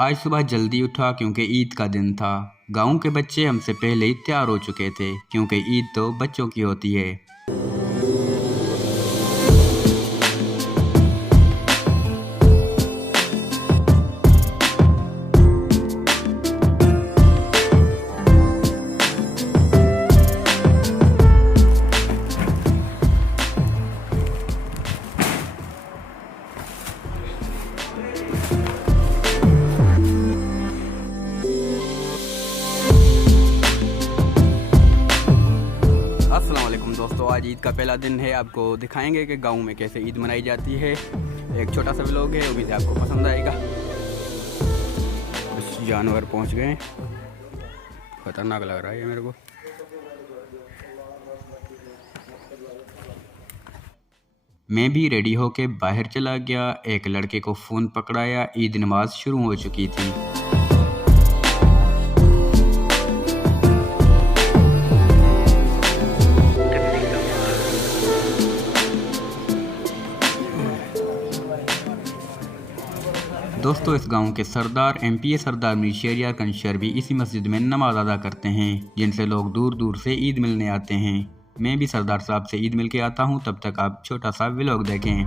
आज सुबह जल्दी उठा क्योंकि ईद का दिन था। गांव के बच्चे हमसे पहले ही तैयार हो चुके थे क्योंकि ईद तो बच्चों की होती है। दोस्तों, आज ईद का पहला दिन है। आपको दिखाएंगे कि गांव में कैसे ईद मनाई जाती है। एक छोटा सा व्लॉग है, उम्मीद है आपको पसंद आएगा। कुछ जानवर पहुंच गए, खतरनाक लग रहा है मेरे को। मैं भी रेडी होके बाहर चला गया। एक लड़के को फ़ोन पकड़ाया, ईद नमाज शुरू हो चुकी थी। दोस्तों, इस गांव के सरदार एमपीए सरदार मीर शेरियार कंशर भी इसी मस्जिद में नमाज अदा करते हैं, जिनसे लोग दूर दूर से ईद मिलने आते हैं। मैं भी सरदार साहब से ईद मिल के आता हूं। तब तक आप छोटा सा व्लॉग देखें।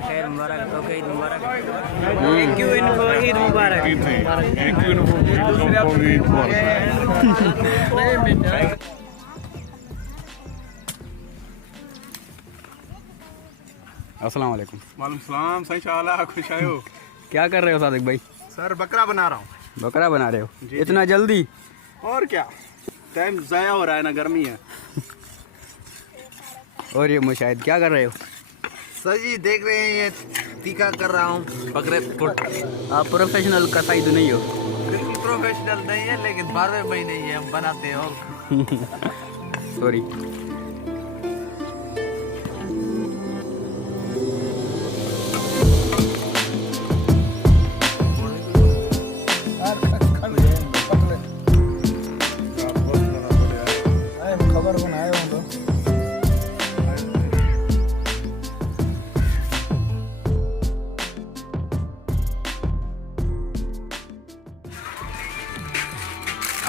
खैर मुबारक, ओके ईद मुबारक। थैंक यू इनको ईद मुबारक। थैंक यू इनको ईद मुबारक। अस्सलाम वालेकुम। वालेकुम सलाम। सही शाला, खुश आए हो? क्या कर रहे हो सादिक भाई? सर बकरा बना रहा हूँ। बकरा बना रहे हो? इतना जल्दी? और क्या, टाइम ज़ाया हो रहा है ना, गर्मी है। और ये मुशाहिद क्या कर रहे हो? सर जी देख रहे हैं, ये टीका कर रहा हूँ बकरे फुट। आप प्रोफेशनल कसाई तो नहीं हो? बिल्कुल प्रोफेशनल नहीं है, लेकिन 12वें महीने ही हम बनाते हो। सॉरी।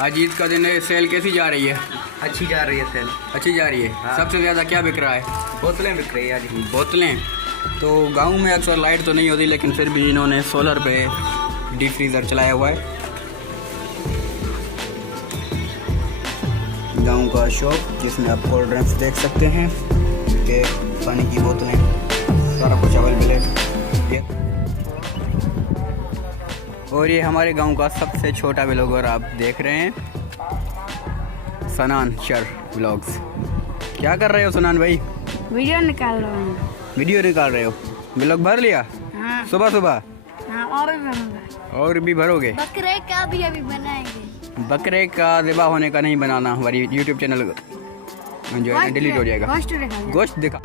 आज ईद का दिन है, सेल कैसी जा रही है? अच्छी जा रही है सेल। अच्छी जा रही है। हाँ। सबसे ज़्यादा क्या बिक रहा है? बोतलें बिक रही है आज। बोतलें। तो गांव में अक्सर लाइट तो नहीं होती, लेकिन फिर भी इन्होंने सोलर पे डीप फ्रीज़र चलाया हुआ है। गांव का शॉप जिसमें आप कोल्ड ड्रिंक्स देख सकते हैं, केक, पानी की बोतलें, सारा कुछ अवेलेबल है। और ये हमारे गांव का सबसे छोटा व्लॉगर आप देख रहे हैं, सनान शर व्लॉग्स। क्या कर रहे हो सनान भाई? वीडियो निकाल रहा हूँ। वीडियो निकाल रहे हो? व्लॉग भर लिया? हाँ। सुबह सुबह? हाँ, और भी भरूंगा। और भी भरोगे? बकरे का भी अभी बनाएंगे। बकरे का ज़िबा होने का नहीं बनाना, हमारी यूट्यूब चैनल जो है डिलीट हो जाएगा। गोश्त दिखा।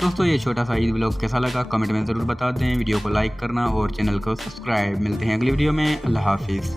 दोस्तों, ये छोटा सा ईद व्लॉग कैसा लगा कमेंट में ज़रूर बता दें। वीडियो को लाइक करना और चैनल को सब्सक्राइब। मिलते हैं अगली वीडियो में। अल्लाह हाफिज़।